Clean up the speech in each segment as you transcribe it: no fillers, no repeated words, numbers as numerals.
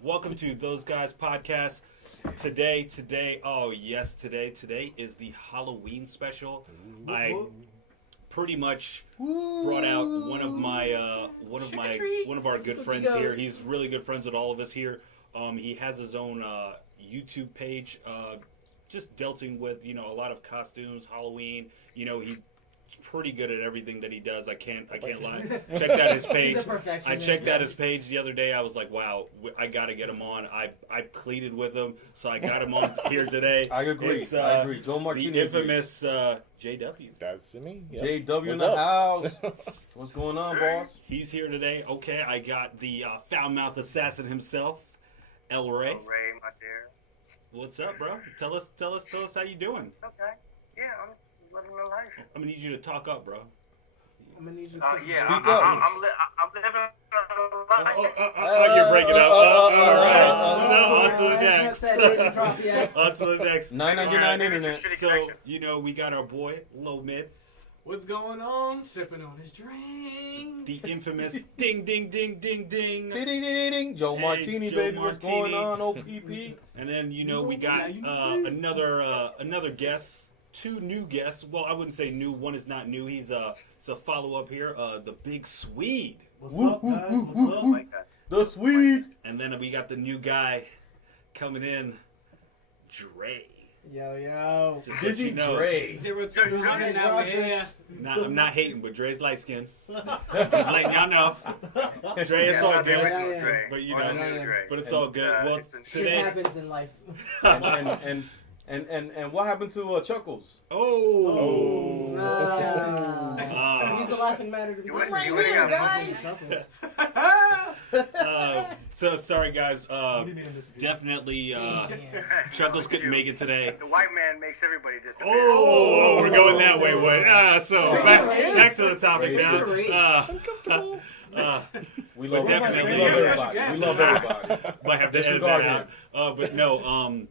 welcome to Those Guys Podcast. Today is the Halloween special. I pretty much brought out one of our good friends here. He's really good friends with all of us here. He has his own YouTube page, just dealing with a lot of costumes, Halloween. He's pretty good at everything that he does. I can't lie. Checked out his page. I checked out his page the other day. I was like, wow, I gotta get him on. I pleaded with him, so I got him on here today. I agree. I agree. Joe Martini, the infamous JW. That's me. Yep. JW in the house. What's going on, boss? He's here today. Okay, I got the foul mouth assassin himself, El Ray. El Ray, my dear. What's up, bro? Tell us how you doing. Okay. Yeah, I'm living my life. I'm gonna need you to talk up, bro. I'm gonna need you to I'm living my life. You're breaking up. All right. So on to the next. On to the next. $9.99 internet. So we got our boy Low Mid, What's going on? Sipping on his drink. the infamous ding ding ding ding ding. Ding, ding, ding, ding, ding. Joe Hey, Martini, Joe baby. What's going Martini. on, OPP? And then we got another guest. Two new guests. Well, I wouldn't say new. One is not new. It's a follow up here. The Big Swede. What's up, guys? What's up? Oh my God. The Swede. And then we got the new guy coming in, Dre. Yo. Just let you know. Dre. 02 now here. I'm not hating, but Dre's light skinned. Just letting y'all know. Dre, it's all not the good. original Dre. But Or the new Dre. But it's all good. Well, it's Shit today. happens in life. And what happened to Chuckles? Oh. He's a laughing matter to be. I'm right here, guys. So sorry, guys. Definitely, Chuckles couldn't make it today. The white man makes everybody disappear. Oh, we're going that way. So back to the topic now. We love definitely- everybody. We love everybody. Might have to edit Disregard that out. But no,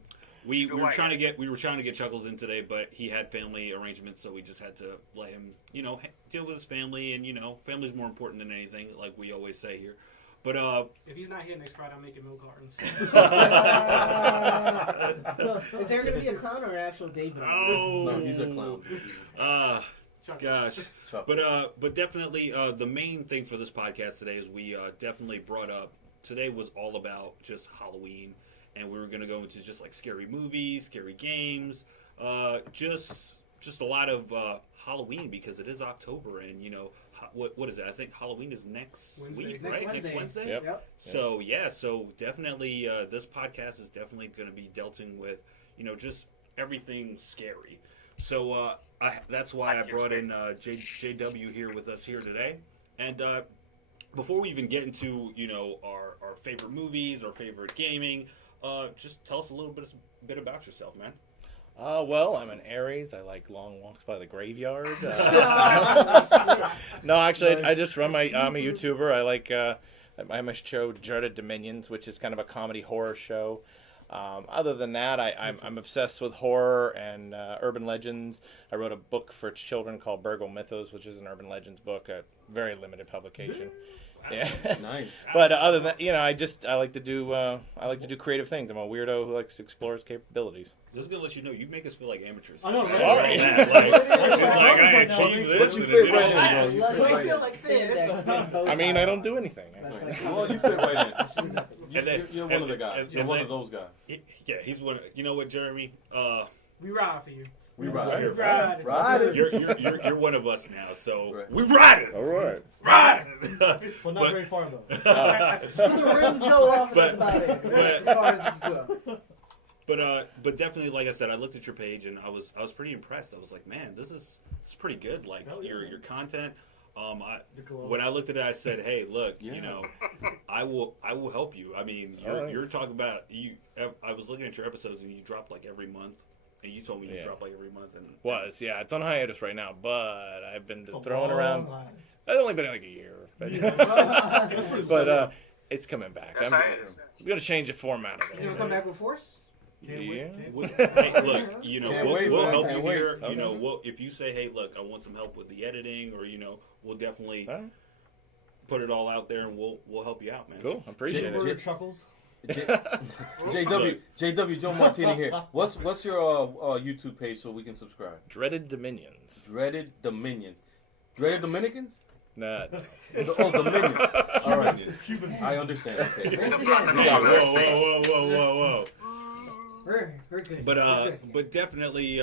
we You're were white. trying to get Chuckles in today, but he had family arrangements, so we just had to let him, deal with his family, and family's more important than anything, like we always say here. But If he's not here next Friday, I'm making milk cartons. Is there going to be a clown or an actual David? No, he's a clown. Gosh. Chuckles. But definitely the main thing for this podcast today is we definitely brought up, today was all about just Halloween, and we were going to go into just like scary movies, scary games, just a lot of Halloween, because it is October, and what is it? I think Halloween is next Wednesday. week, Next right? Wednesday. Next Wednesday. Yep. So definitely this podcast is definitely going to be dealing with just everything scary. So that's why I brought in JW here with us here today. And before we even get into our favorite movies, our favorite gaming, just tell us a little bit about yourself, man. Well, I'm an Aries. I like long walks by the graveyard. No, actually, I just run I'm a YouTuber. I like, I have a show, Dreaded Dominions, which is kind of a comedy horror show. Other than that, I'm obsessed with horror and urban legends. I wrote a book for children called Burgle Mythos, which is an urban legends book, a very limited publication. Yeah. Nice. But other than that, I like to do creative things. I'm a weirdo who likes to explore his capabilities. Just gonna let you know, you make us feel like amateurs. I know, right? Sorry. It's like I achieved this. But you and fit it right didn't- in, bro. You fit I right feel in. like this. I mean, I don't do anything. Well, you fit right in. And then- You're one of the guys. You're and one then- of those guys. Yeah, he's one. You know what, Jeremy? We ride for you. We ride. We ride. Ride it. You're one of us now. So Right. we ride it. All right. Ride it. Well, not very far though. The rims go off, and But- that's about it. That's as far as you can go. But definitely, like I said, I looked at your page and I was pretty impressed. I was like, man, this is pretty good. Like Hell yeah. your content. The glow. When I looked at it, I said, hey, look, Yeah. I will help you. I mean, Oh, thanks. you're talking about you. I was looking at your episodes and you drop like every month, and you told me you Yeah. drop like every month. And Yeah, it's on hiatus right now, but I've been It's a throwing long around. line. It's only been like a year, but it's coming back. That's I'm how it is. gonna change the format of He's gonna it. come back with force. Can't Yeah. wait. Hey, look, Can't wait, we'll man, help can't you wait. here. Okay. If you say, hey, look, I want some help with the editing, or we'll definitely All right. put it all out there, and we'll help you out, man. Cool, I appreciate Word it. Chuckles. JW Joe Martini here. What's your YouTube page so we can subscribe? Dreaded Dominions. Dreaded Dominions. Dreaded Dominicans? Nah. Dominions. All right. It's Cuban. I understand. Okay. Once Whoa, again, whoa. we're good. But We're good. but definitely,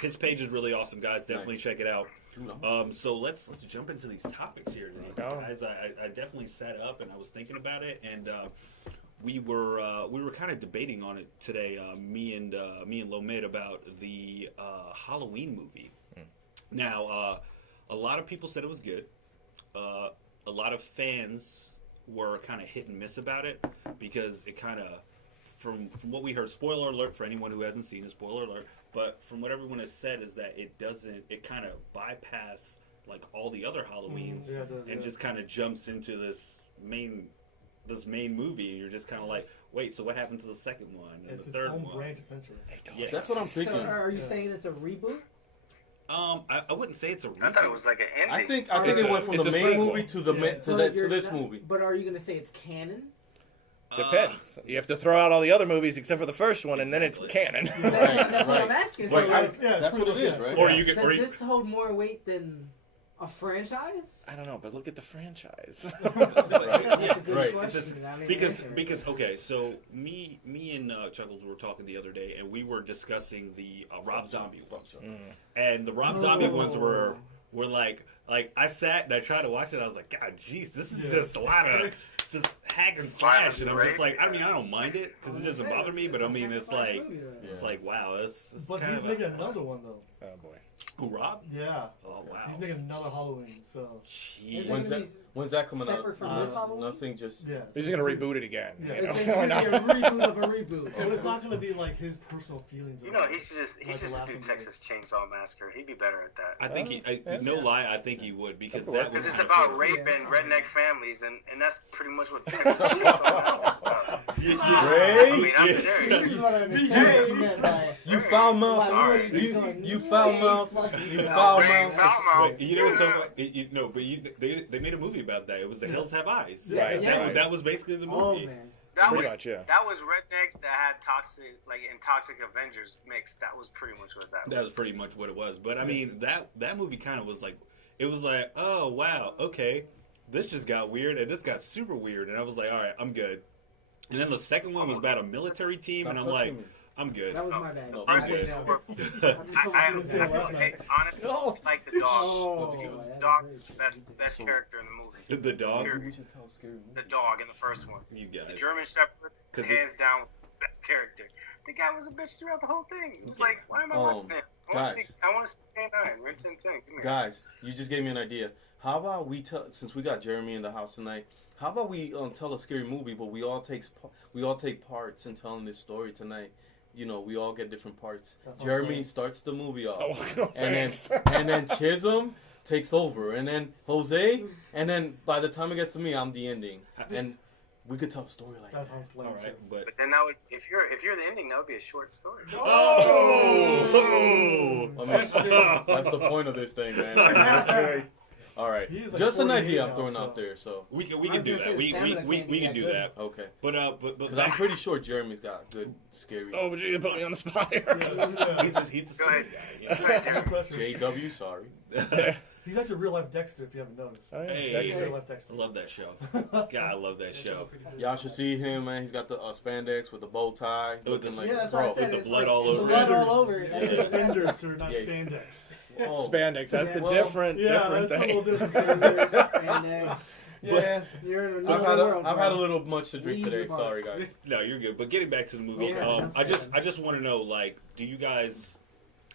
his page is really awesome, guys. Definitely Nice. check it out. So let's jump into these topics here, Go. guys. I definitely sat up and I was thinking about it, and we were kind of debating on it today. Me and Lomid about the Halloween movie. Now, a lot of people said it was good. A lot of fans were kind of hit and miss about it because it kind of, from what we heard, spoiler alert for anyone who hasn't seen it, spoiler alert. But from what everyone has said is that it kind of bypass like all the other Halloweens Yeah, it does, and yeah. just kind of jumps into this main movie, and you're just kind of like, wait, so what happened to the second one and It's the his third own one? branch, essentially. Yes. That's what I'm So thinking. are you Yeah. saying it's a reboot? I wouldn't say it's a I thought it reboot. was like an ending. I think It's it a- went from it's the a main sequel. movie to the Yeah. to But this you're movie. But are you gonna say it's canon? Depends. You have to throw out all the other movies except for the first one, and then it's Exactly. canon. That's what right. I'm asking. Right, So, I- like, Yeah, that's what it is, right? Or you could, does or you, this hold more weight than a franchise? I don't know, but look at the franchise. That's a good Right. question. I mean, because okay, so me and Chuckles were talking the other day, and we were discussing the Rob Zombie ones, and the Rob Zombie ones were like I sat and I tried to watch it. I was like, God, jeez, this is Yeah. just a lot of just hack and slash, and I'm just like, I mean, I don't mind it because it doesn't bother me, but I mean, it's like it's like wow, it's But kind he's of making another one, though. Oh boy. Who, Rob? Yeah. Oh wow, He's making another Halloween, so. Jeez. Is it When's gonna that? be When's that coming out? separate from this Halloween? Nothing. Just Yeah. He's just gonna reboot it again. Yeah. You know? It's gonna be a reboot of a reboot. So it's not going to be like his personal feelings. You know, he should just Like the last do one Texas Chainsaw Massacre. He'd be better at that. I think no lie, I think he would because That's that was Because it's kind about of rape Yeah. and redneck families, and that's pretty much what Texas Chainsaw Massacre is about. Ray? I mean, I'm This serious. is what I understand what you meant by. you foul mouth. Sorry. You foul mouth. You foul Ray mouth. Foulmouth. Wait, you know what's so they made a movie about that. It was The Hills Have Eyes. Yeah, Right, yeah. right. That was basically the Oh movie. man. That Pretty was much, yeah. that was rednecks that had toxic, like in Toxic Avengers mixed. That was pretty much what that was. That was pretty much what it was. But I mean, that movie kind of was like, it was like, oh wow, okay, this just got weird and this got super weird, and I was like, all right, I'm good. And then the second one was about a military team, and I'm Stop like, touching me. I'm good. That was my bad. No, I First good. didn't one, know. I didn't say it last night. honestly, like the dog. Oh, The that dog is was the best character in the movie. The dog, We should tell scary The movies. dog in the first one. you The guys. German Shepherd, 'Cause hands down, best character. The guy was a bitch throughout the whole thing. It was like, why am I watching it? guys. I want to see K9, Rin Tin Tin. Come here. Guys, you just gave me an idea. How about we tell? Since we got Jeremy in the house tonight, how about we tell a scary movie, but we all take parts in telling this story tonight. You know, we all get different parts. That's what I'm Jeremy saying. starts the movie off, Oh, no, and thanks. then Chisholm takes over, and then Jose, and then by the time it gets to me, I'm the ending, and we could tell a story like That that. sounds lame. All right, but But then that would, if you're the ending, that would be a short story. oh, I mean, that's the point of this thing, man. All right, He is like just an 48 idea I'm now, throwing so- out there. So we can I was do gonna say that. the We stamina can can't be do that good. that. okay, But because I'm pretty sure Jeremy's got good scary. Oh, but you put me on the spot here. Yeah. he's a Go ahead. scary Go ahead, No Jeremy. pressure. JW, sorry. guy. He's actually real life Dexter, if you haven't noticed. Oh, yeah. Hey. Dexter. Real life Dexter. I love that show. God, I love that show. Y'all should see him, man. He's got the spandex with the bow tie, With looking the- like Yeah, that's bro. what I said. the It's blood like, all over blood it. all over. it. It's That's just just fenders, sir, not Yes. spandex. Oh, Spandex. That's a Well, different Yeah, thing. that's a little different. And then yeah. you're in I've another had world. I've had a bro. little much to drink Leave today. your bar. Sorry, guys. No, you're good. But getting back to the movie, Yeah, I just want to know, like, do you guys,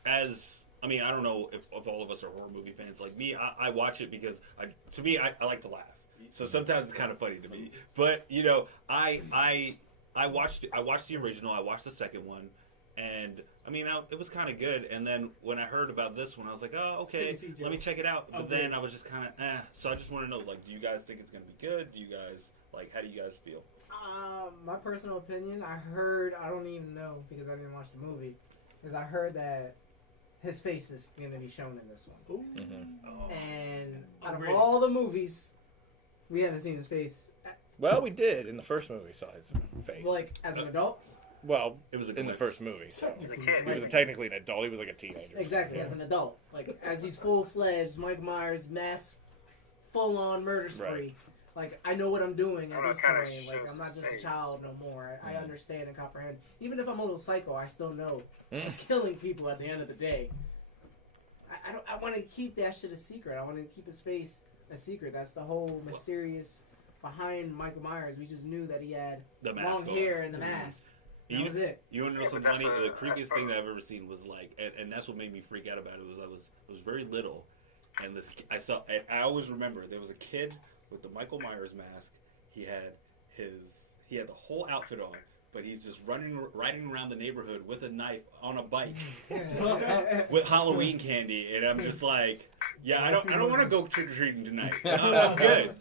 I mean, I don't know if all of us are horror movie fans. Like me, I watch it because to me, I like to laugh. So sometimes it's kind of funny to me. But you know, I watched the original. I watched the second one, and I mean, it was kind of good. And then when I heard about this one, I was like, oh, okay, Tennessee Joe. let me check it out. But Oh, then great. I was just kind of, So I just want to know, like, do you guys think it's gonna be good? Do you guys like? How do you guys feel? My personal opinion, I don't even know because I didn't watch the movie, is I heard that his face is going to be shown in this one. Oh. And out of Already. all the movies, we haven't seen his face Well, we did in the first movie. Saw his face. Like as an adult. well, It was a in the glimpse. first movie. So He's a kid. he was technically an adult. He was like a teenager. Exactly, as an adult. Like, as he's full-fledged, Mike Myers, mass, full-on murder spree. Right. Like, I know what I'm doing at Well, this it kinda point. Like, shows I'm not his just a face. child no more. I Mhm. understand and comprehend. Even if I'm a little psycho, I still know Mm. I'm killing people at the end of the day. I want to keep that shit a secret. I want to keep his face a secret. That's the whole mysterious behind Michael Myers. We just knew that he had The mask long on. hair and the mask. That You- was it. You want to know Yeah, something but funny? that's The creepiest that's thing that probably- I've ever seen was like, and that's what made me freak out about it was I was very little, and this I saw. I always remember there was a kid with the Michael Myers mask. He had the whole outfit on, but he's just riding around the neighborhood with a knife on a bike with Halloween candy, and I'm just like, yeah, I don't want to go trick or treating tonight. I'm good.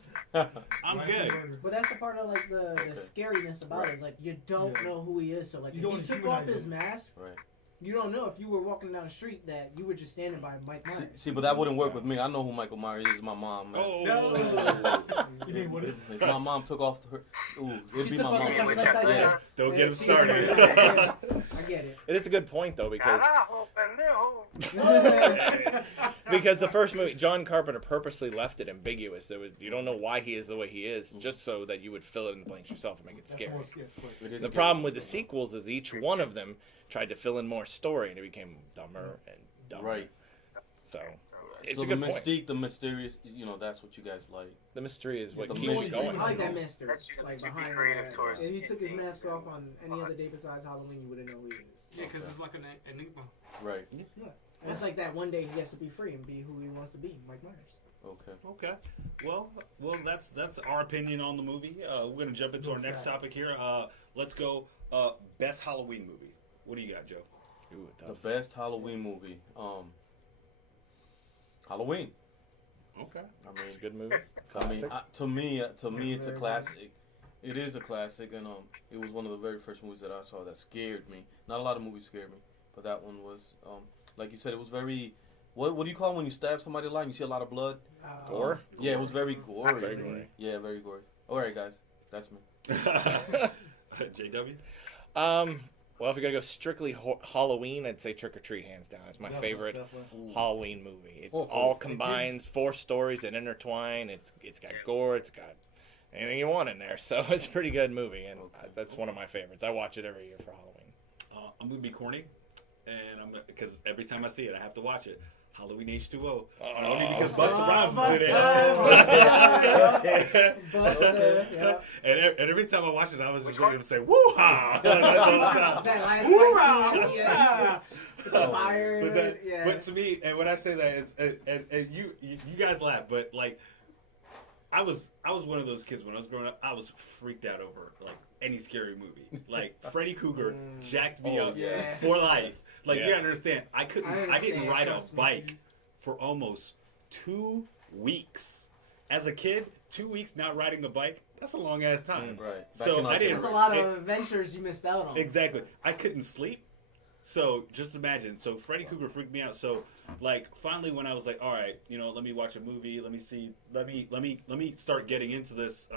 I'm good. But that's the part of like the scariness about it is like you don't Yeah. know who he is. So like You if don't he wanna took off humanize his him. mask, Right. you don't know if you were walking down the street that you were just standing by Mike Myers. See, but that wouldn't work with me. I know who Michael Myers is. My mom, man. Oh, You mean what if? If my mom took off her. Ooh, it'd She be took my off the mom. chocolate Yeah. like Yeah. that. don't get him She's- started. I get it. It is a good point though because Carajo, pendejo. because the first movie, John Carpenter purposely left it ambiguous. You don't know why he is the way he is, just so that you would fill in the blanks yourself and make it That's scary. more scary. It is The scary. problem with the sequels is each one of them tried to fill in more story, and it became dumber and dumber. Right. So it's So a the good point. mystique, the mysterious, that's what you guys like. The mystery is what The keeps mystery. it going. I like that mystery. That's you- Like you be behind creative that. towards If he took his things mask off and- on any other day besides Halloween, you wouldn't know who he is. Yeah, because it's like an enigma. Right. And it's like that one day he gets to be free and be who he wants to be, Mike Myers. Okay. Okay. Well, that's our opinion on the movie. We're gonna jump into our next topic here. Let's go. Best Halloween movie. What do you got, Joe? Ooh, The tough. best Halloween movie. Halloween. Okay. I It's a mean, good movie. I mean, Classic. to me, it's a Very classic. It is a classic, and it was one of the very first movies that I saw that scared me. Not a lot of movies scared me, but that one was, like you said, it was very. What do you call it when you stab somebody alive and you see a lot of blood? Gore? Yeah, it was very gory. Very gory. Yeah, very gory. All right, guys, that's me. JW. Well, if you're gonna go strictly Halloween, I'd say Trick or Treat, hands down. It's my favorite Definitely. Halloween movie. It Oh, all oh, combines 4 stories that intertwine. It's got gore. It's got anything you want in there. So it's a pretty good movie, and that's one of my favorites. I watch it every year for Halloween. I'm gonna be corny, and because every time I see it, I have to watch it. Halloween H2O. Only because Busta Rhymes is in it. Busta, yeah. And every time I watch it, I was just Which ready to say "Woo-ha!" That last fight scene at the end. With the fire. But, that, yeah. but to me, and when I say that, it's, and you guys laugh, but like, I was one of those kids when I was growing up. I was freaked out over like any scary movie. Like Freddy Krueger jacked me up yeah. for life. Like you Yes. gotta understand, I didn't understand, ride a trust me. bike for almost 2 weeks. As a kid, 2 weeks not riding a bike, that's a long ass time. Right. So I didn't. That's a lot of adventures you missed out on. Exactly. I couldn't sleep. So just imagine. So Freddy Krueger freaked me out. So like finally when I was like, all right, let me watch a movie. Let me see. Let me start getting into this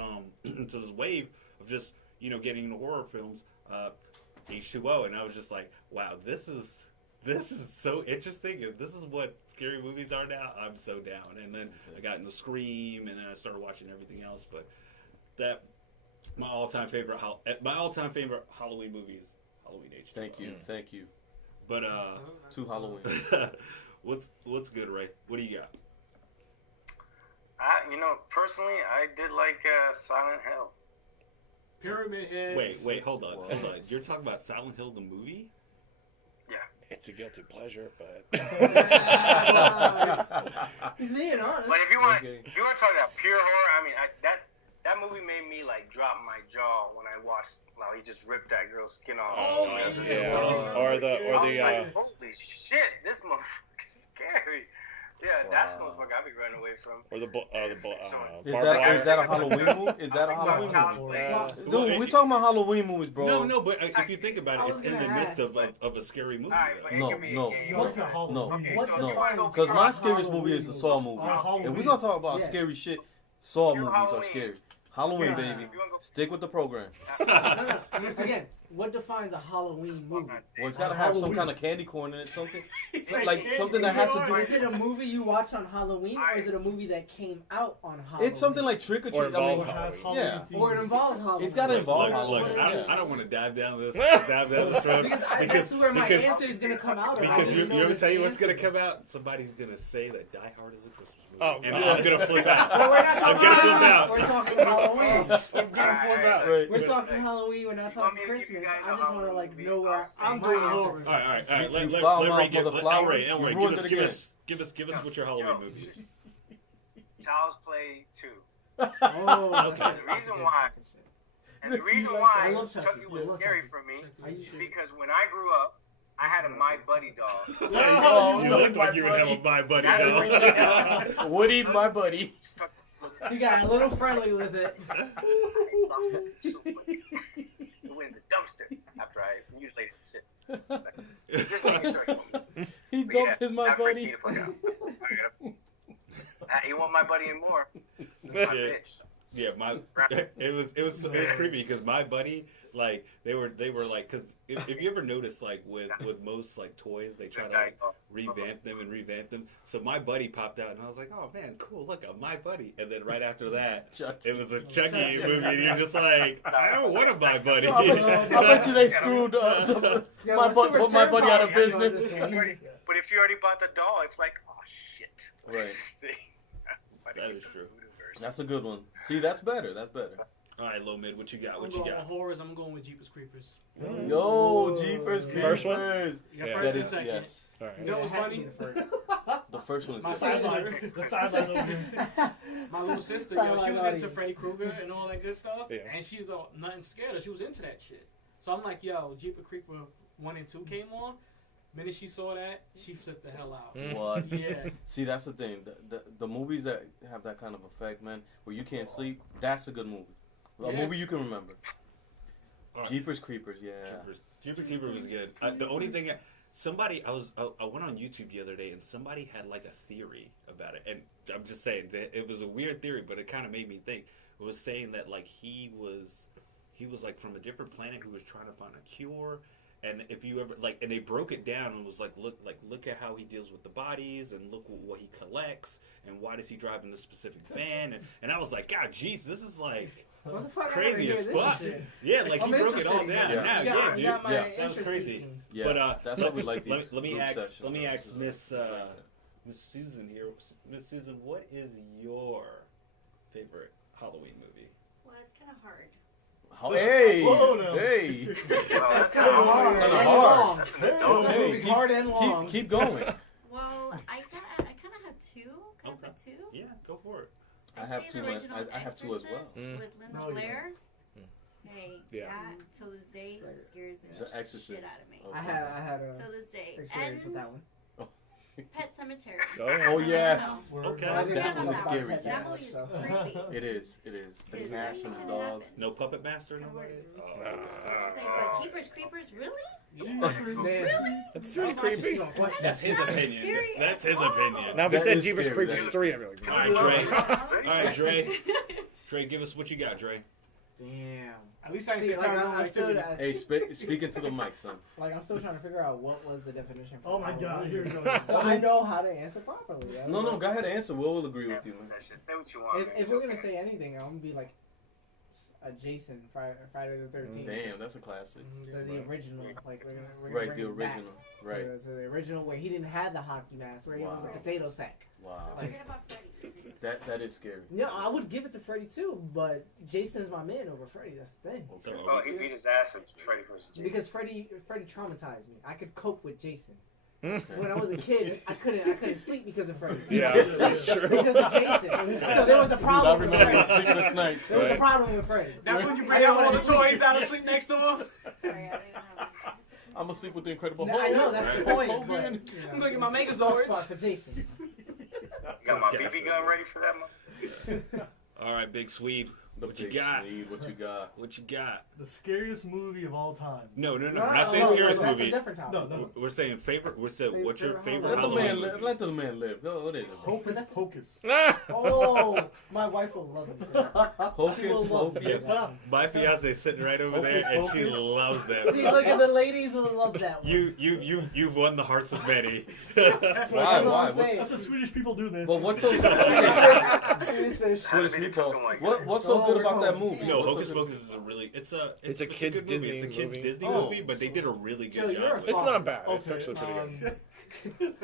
into this wave of just getting into horror films. H2O, and I was just like, wow, this is so interesting. If this is what scary movies are now, I'm so down. And then I got into Scream, and then I started watching everything else. But that my all-time favorite Halloween movie is Halloween H2O. Thank you. But To Halloween. what's good, Ray? What do you got? Personally, I did like Silent Hill. Pyramid Heads. Wait, hold on. What? You're talking about Silent Hill the movie? It's a guilty pleasure, but He's being honest. But if you want, Okay. if you want to talk about pure horror, I mean, that movie made me like drop my jaw when I watched. Well, he just ripped that girl's skin off. yeah, or I was the like, holy shit, this motherfucker's scary. Yeah, that's the motherfucker I'd be running away from. or the Is barbed that wire. is that a Halloween movie? Is that a Halloween Child's movie? Play. Dude, we're talking about Halloween movies, bro. No, but if you think about I it, was it's in gonna the midst ask, of a scary movie. Alright, but it No, could be no. a game. What's a Halloween? No. Okay, What so no. if I go Because my pure scariest movie is the Saw movie. Halloween. If we're gonna talk about Yeah. scary shit, Saw Pure movies are Halloween. scary. Halloween, Yeah. baby. If you wanna go, Stick with the program. No. Again, what defines a Halloween movie? Well, it's got to have some Halloween. kind of candy corn in it, something. Like Like candy something that corn. has to do Is it a movie you watch on Halloween, or is it a movie that came out on Halloween? It's something like Trick or Or Treat. I involves mean, has Halloween. Halloween Yeah. or it themes. involves Halloween. It's gotta involve Look, Halloween. I Yeah. don't want to dive down this road because that's where my because- answer is gonna come out. of. I Because don't you know ever this tell you what's gonna answer. come out? Somebody's gonna say that Die Hard is a Christmas movie, Oh, and yeah. I'm gonna flip out. But we're not I'm talking gonna flip Christmas. out. We're talking Halloween. I'm gonna flip out. Right. We're talking Halloween. We're not You want talking me to give you Christmas. guys I a just want to Halloween like movie? know where I'll say I'm I'm going. doing to horror. All right. You Let foul Ray mouth give for the us. flower, Ray, you Ray, ruined give it again. us what's your Halloween Yo, movie? Child's Play 2. Oh, Okay. that's The reason good. why- And the reason I why love Chucky. Chucky was I love scary Chucky. for me Are you is sure? because when I grew up, I had a My Buddy doll. Oh, You no, looked like my you would have a buddy. My Buddy That doll. Woody, my buddy. Stuck- You got a little friendly with it. I lost it so quick. It went in the dumpster after I mutilated the shit. Just making sure. He But dumped his my that freaked me buddy. the fuck out. He wasn't my buddy anymore. He was my Yeah. bitch. Yeah, it was creepy because My Buddy, like they were like, because if you ever notice, like with most like toys, they try to like revamp them. So My Buddy popped out and I was like, oh man, cool, look, a My Buddy. And then right after that, Chucky. it was a Chucky movie and you're just like, I don't want a My Buddy. I bet you they screwed Yo, my, what's the put my return buddy out of policy on business. this one? But if you already bought the doll, it's like, oh shit. What is Right. this thing? That is true. That's a good one. See, that's better. That's better. All right, Low Mid, what you got? I'm What you going with got? horrors. I'm going with Jeepers Creepers. Yo, Jeepers Creepers. First one? You got Yeah. first That and is, second. yes. All right. You know what's it has to funny? be the first. The first one is My good. sideline. The sideline over here. My little sister, yo, she Sideline was audience. into Freddy Krueger and all that good stuff, Yeah. and she's nothing scared of. She was into that shit. So I'm like, yo, Jeepers Creeper 1 and 2 came on. Minute she saw that, she flipped the hell out. What? Yeah. See, that's the thing. The movies that have that kind of effect, man, where you can't sleep, that's a good movie. A Yeah. movie you can remember. All right. Jeepers Creepers, yeah. Jeepers Creepers was good. The only thing, I went on YouTube the other day and somebody had like a theory about it, and I'm just saying that it was a weird theory, but it kind of made me think. It was saying that like he was like from a different planet who was trying to find a cure, and if you ever like, and they broke it down and was like, look at how he deals with the bodies, and look what he collects, and why does he drive in this specific van, and I was like, God, jeez, this is like. What the fuck? I Crazy gotta as hear this fuck. shit. Yeah, like I'm he broke it all interested. down. Yeah. Yeah, You dude. got my Yeah. That was interest crazy. peaking. Yeah, But that's why we like these. Let me group ask sessions. Miss Miss Susan here. Miss Susan, what is your favorite Halloween movie? Well, it's kind of hard. Oh, hey, Whoa, no. hey. Well, that's Kind of hard Kinda and hard. long. That's an adult This Hey, movie's hard and long. Keep going. Well, I kind of have two. Kind of Okay. have two. Yeah, go for it. I have say two, the man. original I have two as well. Exorcist Mm. With Linda No, you Blair. Mm. Hey, Yeah. that till this day scares the The Exorcist. shit out of me. Okay. I had a Till this day. experience And with that one. Pet Cemetery. Oh, yes. Okay. I didn't That know one is about scary. Pet That Cemetery, movie is so. creepy. It is. It is. The It's cats and actually the gonna dogs. happen. No Puppet Master, So nobody. we're- Oh, So what you say, but Jeepers Creepers, really? Man, That's really my shit, creepy. you don't question That's that. his Not opinion. scary That's at his all. opinion. Now, if you That said is Jeepers scary. Creepers That 3, I'd be like, All right, Dre. All right, Dre. Dre, give us what you got, Dre. Damn. At least I See, ain't like, paranormal I still, activity. Hey, speaking to the mic, son. like, I'm still trying to figure out what was the definition. For Oh my God, Halloween. here we go. So I know how to answer properly. I No, was go like, ahead and answer. We'll agree with you, man. That shit. Say what you want. man. If It's we're gonna okay. say anything, I'm gonna be like a Jason Friday the 13th. Damn, that's a classic. The original, like we're gonna Right, bring the it back original. Right. to the original where he didn't have the hockey mask, where he was a Wow. potato sack. Wow. Forget about Freddy. That is scary. No, I would give it to Freddy too, but Jason's my man over Freddy. That's the thing. Okay. Oh, he beat his ass at Freddy vs. Jason. Because Freddy traumatized me. I could cope with Jason. Okay. When I was a kid, I couldn't sleep because of Freddy. Yeah, that's true. Because of Jason. So there was a I problem with remember Freddy. sleepless nights. There was a Right. problem with Freddy. That's when you I bring didn't out all wanna the sleep. toys out and sleep next to him. Sorry, I don't even have I'm gonna sleep with the Incredible No, Hulk. I know that's the point. But, Hogan. you know, I'm gonna get my it's a soft Megazords. spot for Jason. You got my BB gun ready for that, man. All right, Big Swede. The What you big got? Swede, what you got? What you got? The scariest movie of all time. No. We're not saying scariest that's movie. a different topic. No. We're saying favorite. We're saying what's your favorite Let the Halloween man movie? live. Let the man live. Go, what is it? Hocus Pocus. Oh, my wife will love it. For that. Hocus Pocus. Yes. My fiance's sitting right over there, and she loves that. See, look at the ladies will love that one. You've won the hearts of many. That's Why? That's all Why? I'm saying. That's what Swedish people do, man. But what's so Swedish fish. Swedish I've been meatballs? talking like What's so Oh, good we're about that home. movie? No, What's so Hocus good- Pocus is a really it's a kid's good movie. Disney It's a kids movie. Disney Oh. movie, but they did a really Joe, good you're job. a with It's it. not bad. It's Okay, actually pretty good.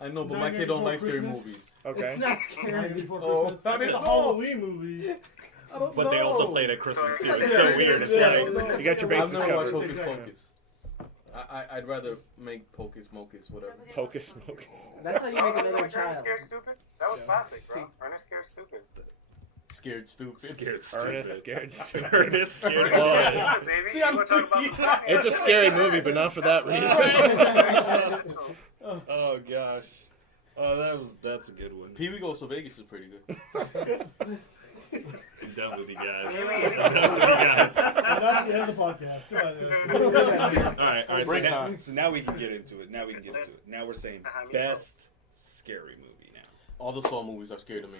I know, but my Nightmare kid don't Before like scary Christmas? movies. Okay. It's not scary. Nightmare Before Oh, Christmas. I It's a didn't know. Halloween movie. I don't But they also played at Christmas too. It's so Yeah, weird. It's yeah, like yeah. You got your I've bases never watched covered. Hocus Pocus. I'd rather make Pocus Mocus, whatever. Pocus Mocus. That's how you make another Like child. Ernest Scared Stupid? That was classic, bro. Ernest Scared Stupid. Scared stupid. scared Ernest stupid. scared stupid. Ernest scared Oh, Scared stupid. Stupid, baby. See, You I'm- wanna talk about It's a scary movie, but not for that reason. Oh gosh. Oh, that's a good one. Pee Wee Goes to Vegas is pretty good. I'm done with you guys. I'm done with you guys. And that's the end of the podcast. Goodbye, All right. So Break now, time. so now we can get into it. Now we're saying best scary movie now. All the Saw movies are scary to me.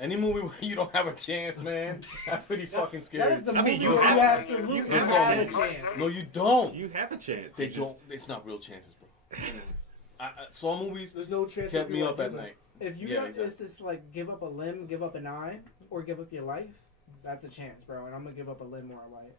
Any movie where you don't have a chance, man, that's pretty fucking That scary. is the I mean, movie you where have- you absolutely you have a have- chance. No, you don't. You have a chance. They You just- don't. It's not real chances, bro. Saw movies There's no chance. kept if me you're up like at human. night. If you Yeah, got exactly. this, is like give up a limb, give up an eye, or give up your life. That's a chance, bro. And I'm gonna give up a limb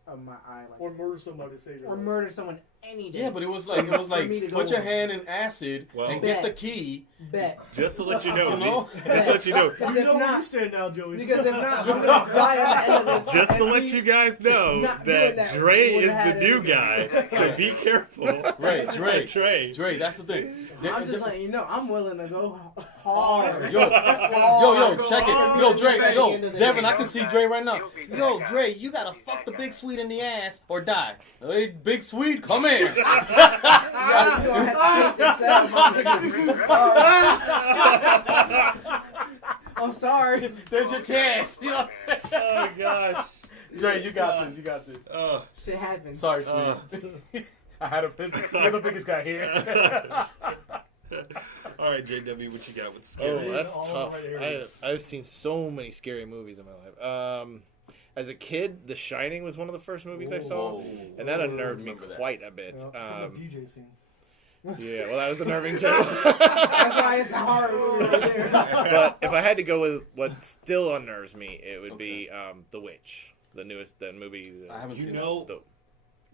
or my eye, like, Or murder somebody to save your or life. murder someone any day. Yeah, but it was like For me to go put your on. hand in acid Well- and get the Bet. key. Bet. Just to let you know, You know? just to let you know, Because You if know where you not, stand now, Joey. because if not, I'm gonna die at the end of this. just to And let we- you guys know Not doing that that, Dre we would've is the had new everything. guy, so be careful. Right, Dre. Dre. That's the thing. I'm just letting you know, I'm willing to go hard. Yo, Hard. check it. Yo, Dre, At the yo, end of the Devin, day. I can see Dre right now. You'll be that Yo, guy. Dre, you gotta You'll be fuck that the big guy. Swede in the ass or die. Hey, Big Swede, come here. You gonna have to take this out, my nigga. Sorry. I'm sorry. There's your chance. You know? Oh gosh. Dre, you got this. You got this. Oh. Shit happens. Sorry, Swede. I had a You're the biggest guy here. All right, JW, what you got with scary? Oh, that's all tough. the right areas. I've seen so many scary movies in my life. As a kid, The Shining was one of the first movies I saw, Whoa. and that unnerved me Remember that. quite a bit. Well, except the PJ scene. Yeah, well, that was unnerving too. That's why it's a hard movie right there. But if I had to go with what still unnerves me, it would be The Witch, the movie. I haven't You seen know, The-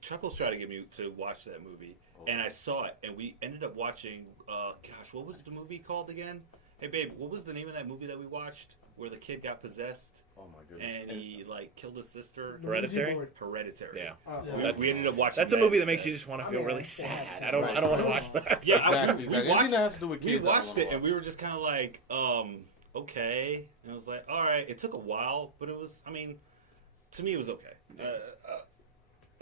Chuckles tried to get me to watch that movie, and I saw it, and we ended up watching. Gosh, what was the movie called again? Hey, babe, what was the name of that movie that we watched where the kid got possessed Oh my goodness. and he like killed his sister? Hereditary? Hereditary. Yeah. Oh, Yeah. We ended up watching. That's a movie that makes instead. you just want to I feel mean, really that's sad. sad. I don't want to watch that. Yeah, Exactly. we Anything watched, that has to do with we kids. I watched wanna it and watch. we were just kind of like, okay, and I was like, all right. It took a while, but it was. I mean, to me, it was okay.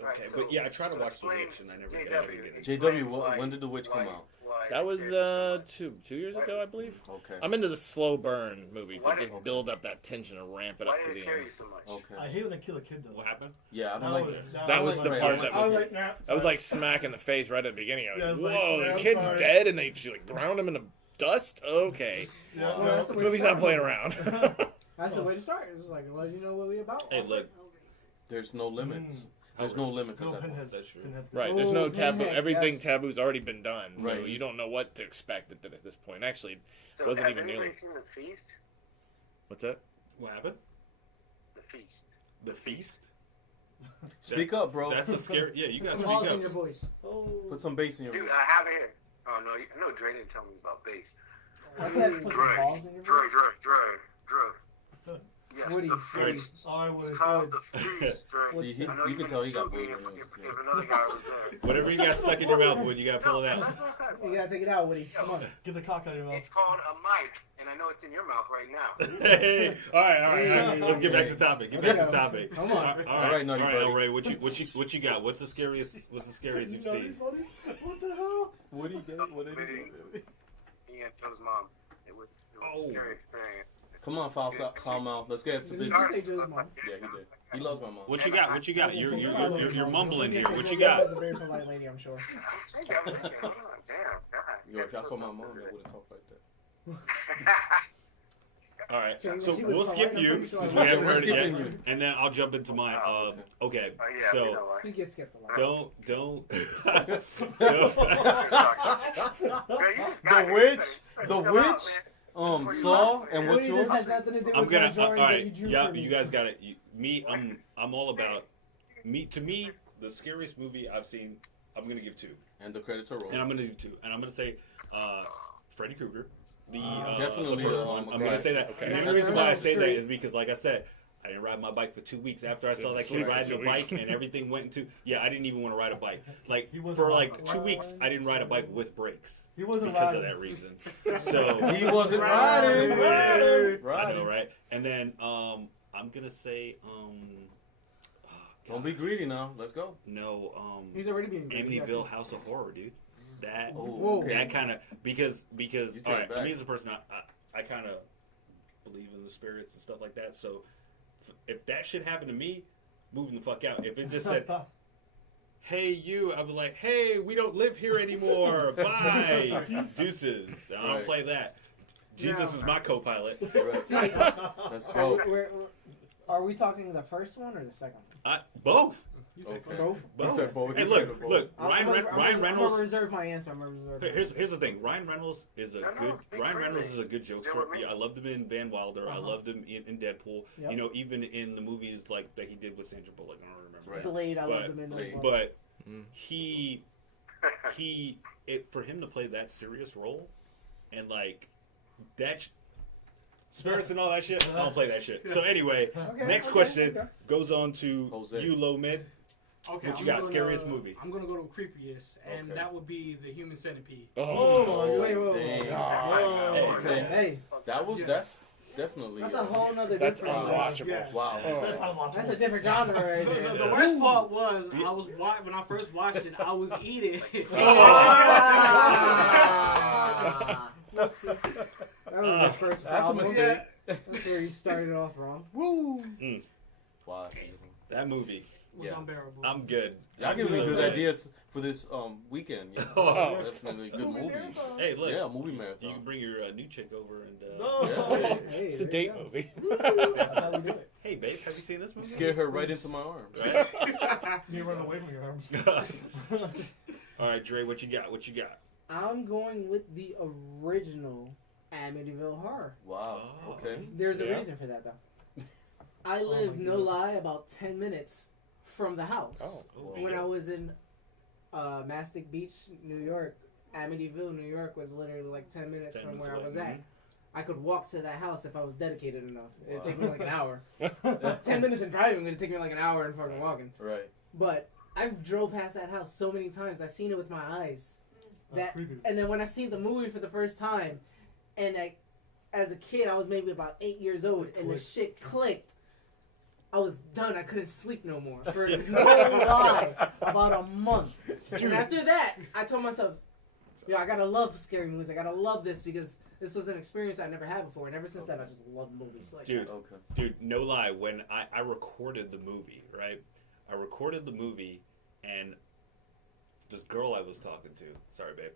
Okay, Right, but so- yeah, I tried to so watch The explain Witch and I never JW. got to get into it. JW, when did The Witch come out? That was 2 years ago, I believe. Okay. I'm into the slow burn movies that Why just did- build up that tension and ramp it Why up to did the it scare end. you so much? Okay. I hate when they kill a kid though. What happened? Yeah, I don't That like was- that. That was the Right. part that I was was. like, nah. That was like smack in the face right at the beginning. I was Yeah, I like, was whoa, like, the I'm kid's sorry. dead, and they like ground him in the dust. Okay, Yeah, Well, no. that's the this way movie's to not start. playing around. That's the way to start. It's like, let you know what we about. Hey, look, There's no limits. There's no limits at No that point. pinhead. that's true. Pinhead's Right, good. there's no Oh, taboo. Pinhead, Everything yes. taboo's already been done, so Right. you don't know what to expect at this point. Actually, So wasn't has even anybody nearly. seen The Feast? What's that? What happened? The Feast. The Feast. Speak up, bro. That's a scary. Yeah, you Put guys some speak balls up. in your voice. Put some bass in your Dude, voice. I have it here. Oh, no, I know Dre didn't tell me about bass. I said put some Dre, balls in your Dre, voice. Yes, Woody, The Woody. Feast. Alright, Woody. Called The Feast, Dre. See, What's I know you can been tell he got joking booty if- in his if another guy was there. Whatever you got stuck in your mouth, when you gotta pull it out. You gotta take it out, Woody. Come on. Get the cock out of your mouth. It's called a mic, and I know it's in your mouth right now. Hey, all right. Let's get back to topic. Get back to topic. Come on. All right, Naughty buddy. El Ray, what you got? What's the scariest you've seen? What the hell? What did he do? Me and Joe's mom. It was a Oh. scary experience. Come on, foul mouth. Let's get to Did you business. say Joe's mom? Yeah, he did. He loves my mom. What you got? What you got? You're mumbling here. What you Jo's got? a very polite lady, I'm sure. Damn, God. Yo, if y'all saw my mom, y'all wouldn't talk like that. All right, So so she was we'll skip polite, I'm you pretty sure since I we was. haven't We're heard it yet, skipping you. and then I'll jump into mine. Okay, Yeah, so you know what? He gets skipped a lot. don't. Girl, you The witch, Saw, and what's Really, yours? this has nothing to do I'm with gonna. the drawings All that right, you drew yeah, for me. you guys got it. Me, I'm all about. To me, the scariest movie I've seen. I'm gonna give 2, And the credits are rolling. and I'm gonna give 2, and I'm gonna say Freddy Krueger. Definitely, the first one. I'm gonna say that. Okay. And the That's only reason why I right. say that is because, like I said, I didn't ride my bike for 2 weeks after I saw that Sleep kid for riding 2 a bike, weeks. and everything went into. Yeah, I didn't even want to ride a bike. Like He wasn't for riding. like 2 weeks, I didn't ride a bike with brakes He wasn't because riding. of that reason. So He wasn't riding. I know, right? And then I'm gonna say Don't be greedy now. Let's go. no He's already being good. Amityville House of Horror, dude. That Oh, okay. that kind of because You all take right, it back. me as a person, I kind of believe in the spirits and stuff like that. So if that shit happened to me, moving the fuck out. If it just said, "Hey you," I'd be like, "Hey, we don't live here anymore. Bye, deuces." I don't Right. play that. Jesus is my co-pilot. Right. See, Let's go. are we talking the first one or the second one? Both. You said Okay. Both. Both. said both. Hey, He look, said both. look. I'm Ryan gonna Reynolds. reserve my answer. I'm gonna reserve. my answer. Here's the thing. Ryan Reynolds is a good. Ryan Reynolds is a good jokester. Yeah, I loved him in Van Wilder. I Uh-huh. loved him in Deadpool. Yep. You know, even in the movies like that he did with Sandra Bullock. I don't remember. Right. Blade, I But- love him in Blade. as well. But Mm. for him to play that serious role, and like that. Spirits and all that shit. I don't play that shit. So anyway, Okay, next okay, question let's goes on to Jose. you, Low Mid. Okay, What you I'm got? gonna- Scariest movie? I'm gonna go to creepiest, and Okay. that would be the Human Centipede. Oh, wait, Damn. Oh, Okay. Hey, That's definitely. that's a whole nother. That's different- unwatchable. Yeah. Wow. That's unwatchable. That's a different genre right The, there. the worst part was I was when I first watched it, I was eating. Ah. That was the first That's a foul mistake. moment. That's where you started off wrong. Woo! Wow. That movie. was Yeah. unbearable. I'm good. Y'all give me So good good. ideas for this weekend. You know? Oh. Definitely good movie. Hey, look. Yeah, movie You marathon. can bring your new chick over and. Yeah. Hey, It's a there you date go. movie. That's how we do it. Hey, babe, have you seen this movie? Scare her right into my arms. Right? You run away from your arms. All right, Dre, what you got? What you got? I'm going with the original Amityville Horror. Wow. Oh. Okay. There's a Yeah. reason for that, though. I live, no lie, about 10 minutes from the house. Oh. When I was in Mastic Beach, New York, Amityville, New York was literally like 10 minutes 10 from minutes where I away. was at. I could walk to that house if I was dedicated enough. It'd Wow. take me like an hour. 10 minutes in driving would take me like an hour in fucking walking. Right. But I've drove past that house so many times. I've seen it with my eyes. That's creepy. And then when I see the movie for the first time, and as a kid, I was maybe about 8 years old, and the clicked. shit clicked. I was done. I couldn't sleep no more. For no lie, about a month. And after that, I told myself, yo, I gotta love scary movies. I gotta love this because this was an experience I never had before. And ever since then, I just love movies. Like, Dude, Okay. dude, no lie. When I recorded the movie, right? I recorded the movie, and this girl I was talking to. Sorry, babe.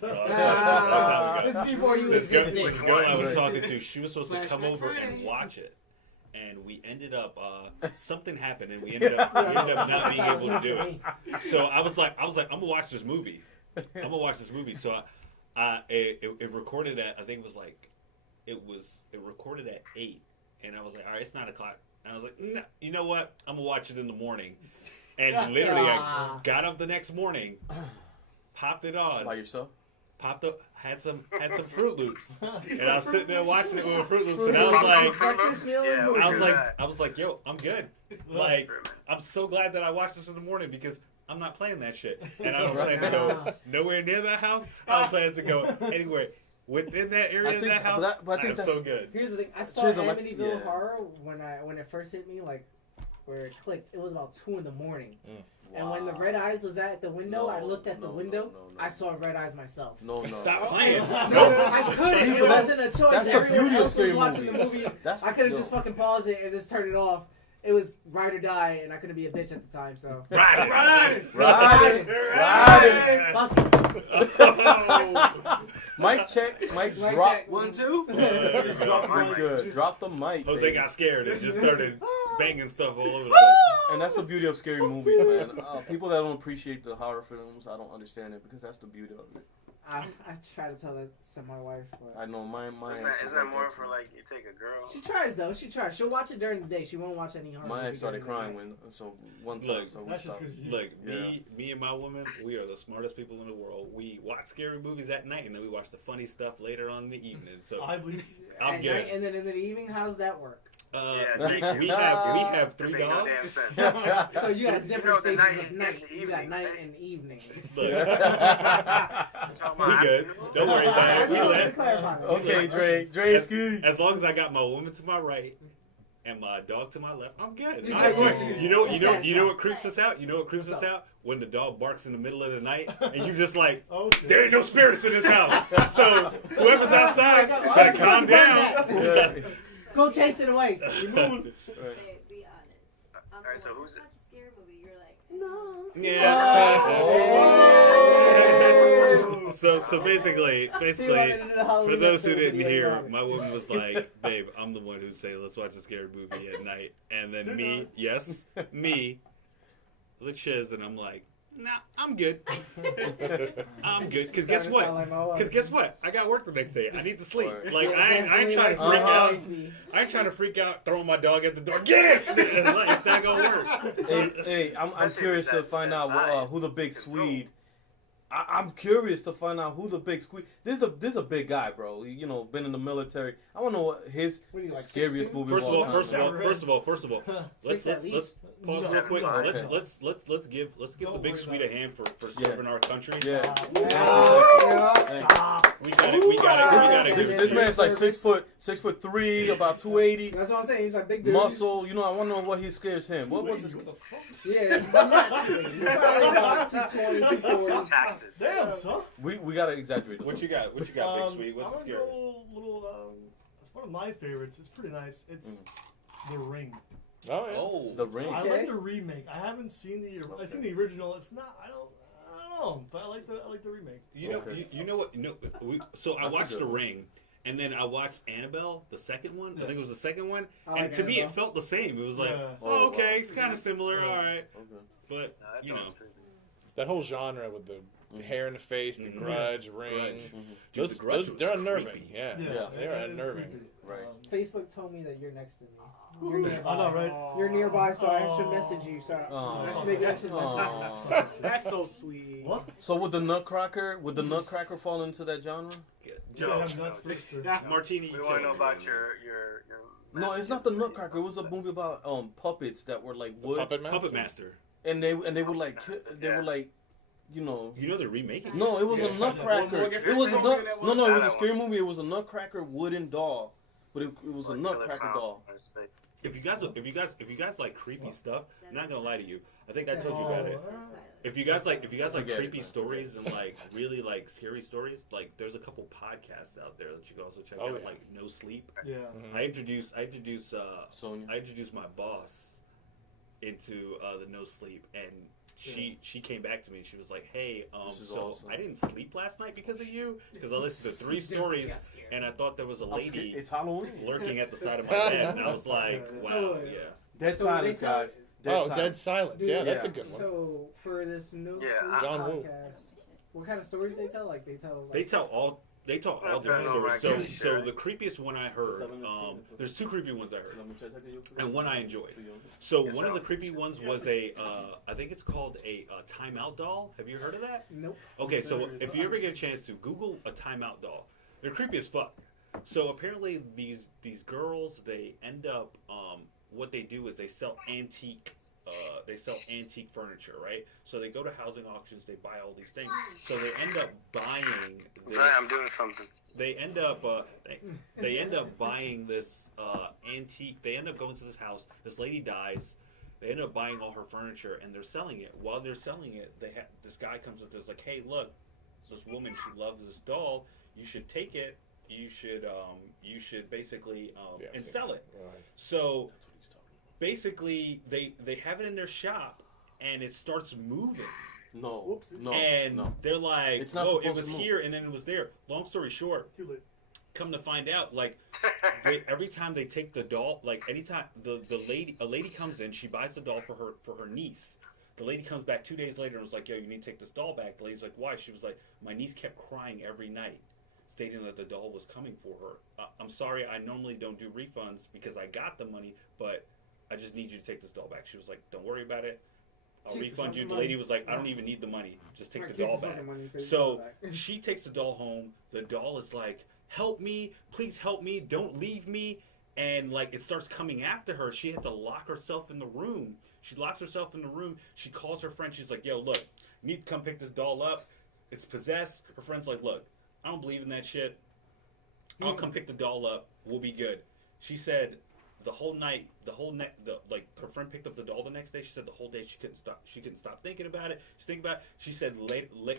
this is before you This girl, existed. this girl I was talking to, she was supposed to come Flashback over and Friday. watch it, and we ended up something happened, and we ended up not being able to do it. So I was like, I'm gonna watch this movie. So it recorded at, I think it was like, it recorded at 8, and I was like, all right, it's 9 o'clock, and I was like, nah, you know what? I'm gonna watch it in the morning, and literally I got up the next morning, popped it on. By yourself? Popped up, had some Fruit Loops, and I was sitting there watching it with Fruit Loops, and I was like, Breakfast meal and movie. I was like, yo, I'm good. Like, I'm so glad that I watched this in the morning because I'm not playing that shit, and I don't plan to go nowhere near that house. I don't plan to go anywhere within that area of that house. but I think I'm that's so good. Here's the thing. I saw Chisholm, Amityville yeah. Horror when it first hit me, like where it clicked. It was about 2 in the morning. Mm. And when the red eyes was at the window, I looked at the window. No. I saw red eyes myself. No. Stop playing. No, I couldn't. See, It but wasn't a choice. that's the Everyone beauty of else was scary watching movies. the movie. That's I could have just fucking paused it and just turned it off. It was ride or die, and I couldn't be a bitch at the time, so. Right. Ride it. Fuck it. Mic check. Mic Mic drop. check. 1, 2. Just drop the We mic. good. Drop the mic. Jose baby. got scared and just started banging stuff all over the place. And that's the beauty of scary movies, man. People that don't appreciate the horror films, I don't understand it because that's the beauty of it. I try to tell that to my wife, but I know my Isn't that more for like you take a girl? she tries though. She tries. She'll watch it during the day. She won't watch any horror. My movie ex started during the crying day. one time, Look, so we That's just stopped. 'cause you. Look, Yeah. me and my woman, we are the smartest people in the world. We watch scary movies at night, and then we watch the funny stuff later on in the evening. So I believe. I'm At good. night, and then in the evening, how's that work? Yeah, we have That 3 make no dogs. damn sense. So you got different the stages night of is night. the You got evening, night right? and evening. Look, Talking we about good. afternoon? Don't worry about I it. We just wanted to lit. clarify that. Okay, Dre, ski. As long as I got my woman to my right and my dog to my left, I'm good. You're I'm good. good. Yeah. You know what creeps us out? You know what creeps What's us out? When the dog barks in the middle of the night and you just like, Okay. there ain't no spirits in this house. So whoever's outside, Oh my God. better calm down. Yeah. Go chase it away. Right. Babe, be honest. I'm Alright, so the one who's who it? watched a scary movie. You're like, No. Yeah. So basically, for those who didn't hear, my woman was like, "Babe, I'm the one who say let's watch a scary movie at night," and then me, the chiz, and I'm like, "Nah, I'm good. I'm good." Because guess what? Because guess what? I got work the next day. I need to sleep. Right. Like I ain't trying to freak out. I ain't trying to freak out, throwing my dog at the door. Get it! It's not gonna work. Hey, I'm Especially curious with to that- find that out size who the big control. Swede. I'm curious to find out who the big Swede. This is a big guy, bro. You know, been in the military. I want to know what his What are you, like, scariest 16? movie First of of all all, time. first of all, let's Six at least. pause No. real quick. Okay. Let's give the Don't big worry Swede about a hand for serving our country. Yeah. Yeah. Stop. We gotta This, give this it. man's like 6'3", about 280. That's what I'm saying. He's like big dude. Muscle. You know, I want to know what he scares him. What was his? What the fuck? Yeah, he's not too big. He's probably about 220, 240. Taxes. Damn, son. We gotta exaggerate. What you got? What you got, big Swede? What's the I'm scariest? gonna go little. It's one of my favorites. It's pretty nice. It's The Ring. Oh, yeah. Oh, The Ring. I Okay. like the remake. I haven't seen the. I've seen the original. It's not. I don't know, but I like the remake. you know, Okay. you know what? So I That's a watched good The one. Ring, and then I watched Annabelle, the second one. I Yeah. think it was the second one, I and like to me it Annabelle. felt the same. It was like, Yeah. oh, okay, wow. it's kind of similar, Yeah. all right, Okay. but No, that you know, sounds creepy. That whole genre with the hair in the face, the Mhm. grudge, ring. Grudge. Mhm. Dude, Those, The Grudge those, was they're unnerving. creepy. Yeah. Yeah. They're that is unnerving. creepy. Right. Facebook told me that you're next to me. You're nearby. I know, right? You're nearby, so I should message you. So Aw. maybe I should message Aw. That's so sweet. What? So would the Nutcracker fall into that genre? You Joe, gotta have nuts first. Or... Martini, We you want to kill know me. about your. No, it's not the Nutcracker. It was a movie about puppets that were like wood, Puppet Master. Puppet Master. and they would like you know. You know they're remaking. No, it was a Yeah. Nutcracker. One more It was a different nut. movie that No, no, it was a was- scary movie. It was a Nutcracker wooden doll, but it was a Nutcracker doll. If you guys like creepy stuff, I'm not gonna lie to you. I think I told you about it. If you guys like Forget creepy it. stories and like really like scary stories, like there's a couple podcasts out there that you can also check Oh, out, yeah. like No Sleep. Yeah. Mhm. I introduced Sonya. I introduced my boss into the No Sleep, and she came back to me and she was like, "Hey, This is so awesome. I didn't sleep last night because of you because I listened to 3 stories and I thought there was a I'm scared. lady It's Halloween. lurking at the side of my bed, and I was like, wow, So, yeah." Dead So silence, they tell- guys. Dead Silence. Dude, Yeah, that's a yeah. good one. So for this No Sleep Yeah, John Woo. podcast, what kind of stories they tell? Like they tell. Like, They tell all different Paranormal stories. So Activity, so right? the creepiest one I heard, there's 2 creepy ones I heard, and one I enjoyed. So Yes, one of I the was. creepy ones was I think it's called a timeout doll. Have you heard of that? Nope. Okay, so if you ever get a chance to Google a timeout doll, they're creepy as fuck. So apparently these girls, they end up what they do is they sell antique furniture, right? So they go to housing auctions, they buy all these things. So they end up buying this, Sorry, I'm doing something. they end up buying this antique. They end up going to this house. This lady dies. They ended up buying all her furniture and they're selling it. While they're selling it, this guy comes up to us like, hey, look, this woman, she loves this doll. You should take it. You should basically and sell it. Right. So basically, they have it in their shop and it starts moving. No. And no. they're like, It's not oh, it supposed was to move. here and then it was there. Long story short, Too late. come to find out, like every time they take the doll, like anytime a lady comes in, she buys the doll for her niece. The lady comes back 2 days later and was like, yo, you need to take this doll back. The lady's like, why? She was like, my niece kept crying every night, stating that the doll was coming for her. I'm sorry, I normally don't do refunds because I got the money, but I just need you to take this doll back. She was like, don't worry about it. I'll Take the refund you. fucking The money. lady was like, I don't even need the money. Just take Right, the keep doll the back. fucking money, take the So doll back. she takes the doll home. The doll is like, help me, please help me, don't leave me. And like it starts coming after her. She had to lock herself in the room. She locks herself in the room. She calls her friend. She's like, yo, look, you need to come pick this doll up. It's possessed. Her friend's like, look, I don't believe in that shit. I'll come pick the doll up. We'll be good. She said the whole night, like her friend picked up the doll the next day. She said the whole day she couldn't stop thinking about it. She's thinking about it. She said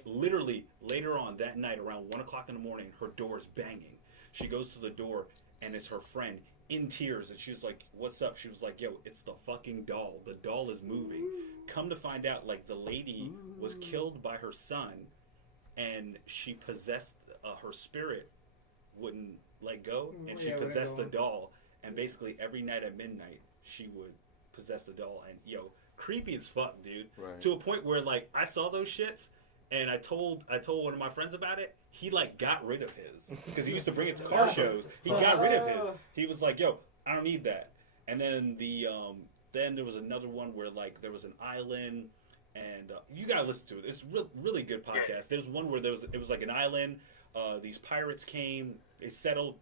literally later on that night around 1 o'clock in the morning, her door's banging. She goes to the door and it's her friend in tears, and she was like, what's up? She was like, yo, it's the fucking doll. The doll is moving. Come to find out, like the lady was killed by her son, and she possessed her spirit wouldn't let go, and she Yeah, wouldn't possessed go the on. doll. And basically every night at midnight, she would possess the doll. And yo, creepy as fuck, dude. Right. To a point where like I saw those shits, and I told one of my friends about it. He like got rid of his because he used to bring it to car shows. He got rid of his. He was like, yo, I don't need that. And then then there was another one where like there was an island, and you gotta listen to it. It's really good podcast. There's one where it was like an island. These pirates came. They settled.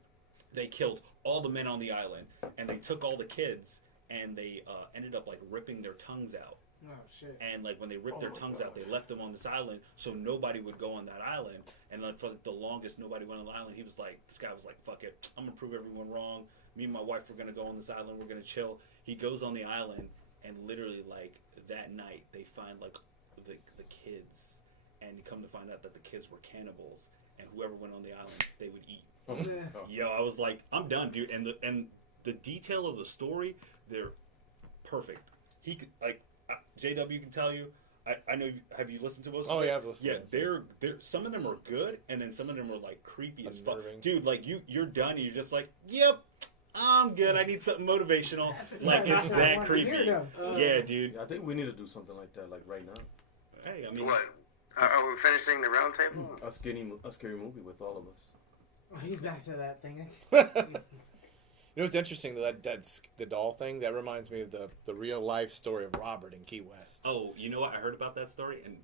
They killed all the men on the island, and they took all the kids, and they ended up like ripping their tongues out. Oh shit. And like when they ripped their tongues out, they left them on this island, so nobody would go on that island. And then for the longest, nobody went on the island. This guy was like, "Fuck it, I'm gonna prove everyone wrong. Me and my wife were gonna go on this island. We're gonna chill." He goes on the island, and literally like that night, they find like the kids, and you come to find out that the kids were cannibals, and whoever went on the island, they would eat. Yeah. Yo, I was like, I'm done, dude. And the detail of the story, they're perfect. He could, like JW can tell you. I know. Have you listened to most? Oh of it? yeah, I've listened. Yeah, to it. they're some of them are good, and then some of them are like creepy as fuck, Unnerving. dude. Like you're done, and you're just like, yep, I'm good. I need something motivational. Like it's That's what I that wanted to creepy. hear, though. Yeah, dude. I think we need to do something like that, like right now. Hey, I mean, What? Are we finishing the round table? A scary movie with all of us. Oh, he's back to that thing. You know what's interesting? That's the doll thing. That reminds me of the real life story of Robert in Key West. oh, you know what? I heard about that story, and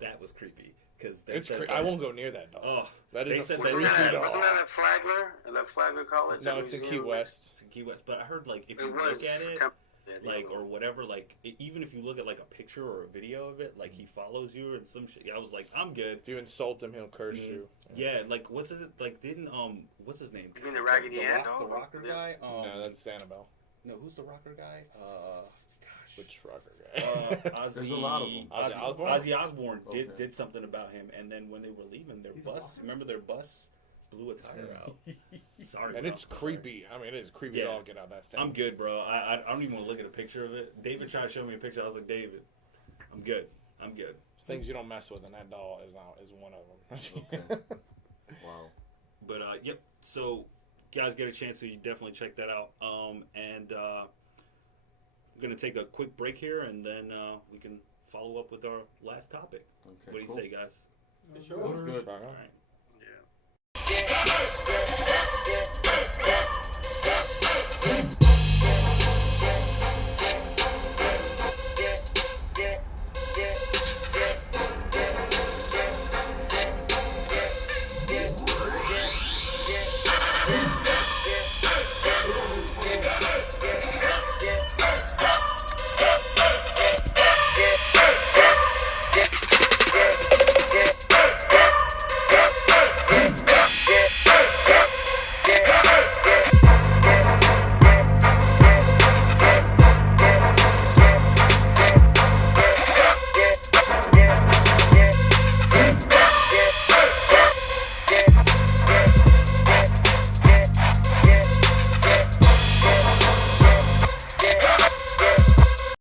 that was creepy because It's I won't go near that doll. Oh, That they is a said freaky that- doll. Wasn't that at Flagler? At Flagler College? No, at it's in Key Museum? West. it's in Key West, but I heard like if It you was. look at it, Yeah, like or whatever, like even if you look at like a picture or a video of it, like he follows you and some shit. I was like, I'm good. If you insult him, he'll curse Mhm. you. Yeah, like what's it like? Didn't what's his name? You mean the Raggedy Ann Rock, doll? the rocker Yeah. guy. No, that's Annabelle. no, who's the rocker guy? Which rocker guy? Ozzy, There's a lot of them. Ozzy Osbourne? Ozzy Osbourne Okay. did something about him, and then when they were leaving, their He's a bus. rocker? Remember their bus blew a tire out. Sorry, And bro. it's creepy. I mean, it is creepy Yeah. to all get out that thing. I'm good, bro. I don't even want to look at a picture of it. David tried to show me a picture. I was like, David, I'm good. I'm good. There's things you don't mess with, and that doll is one of them. Okay. Wow. But yep. So guys, get a chance to definitely check that out. And I'm gonna take a quick break here, and then we can follow up with our last topic. Okay. What do you cool. say, guys? Sounds good. Right on. All right. Yeah.